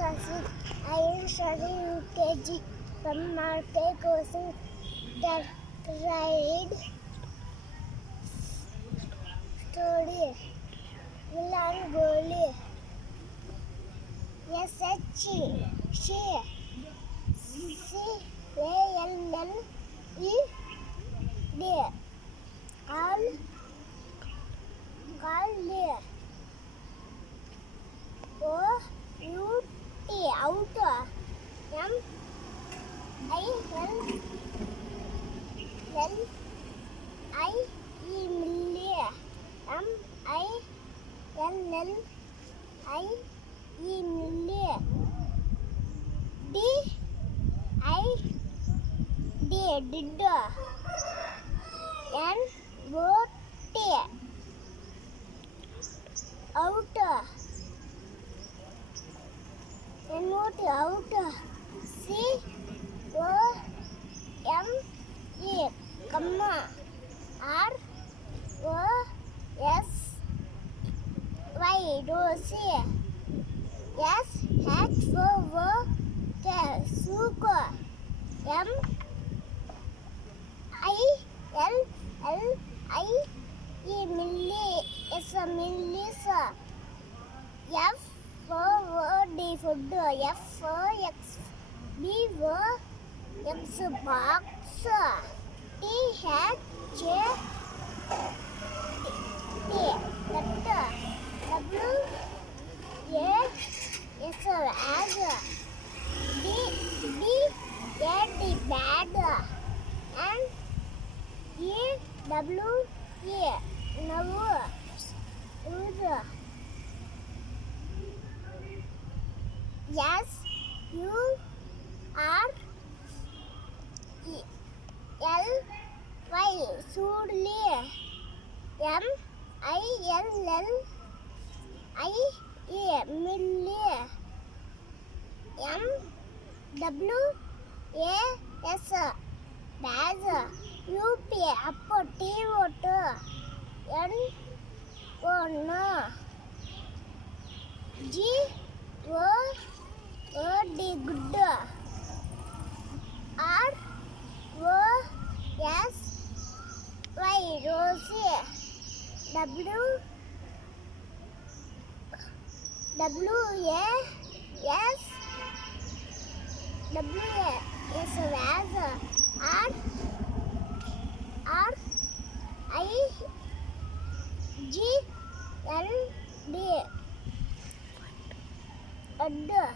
Sasid. I am studying UKG from Marte Coaching Tried Story Milan Goli SH She CALLED All Call OUT out MILLIE did NOT out COME comma ROSY Rosie SHOK Suko MILLIE Millie is a Melissa FOD food FOX box THJ WAS bad and EWA now yes you are LY Surely MILLIE Millie MWAS Baz UP up T vote no GOD good ROSY Rosie WAS Vaz RIGLD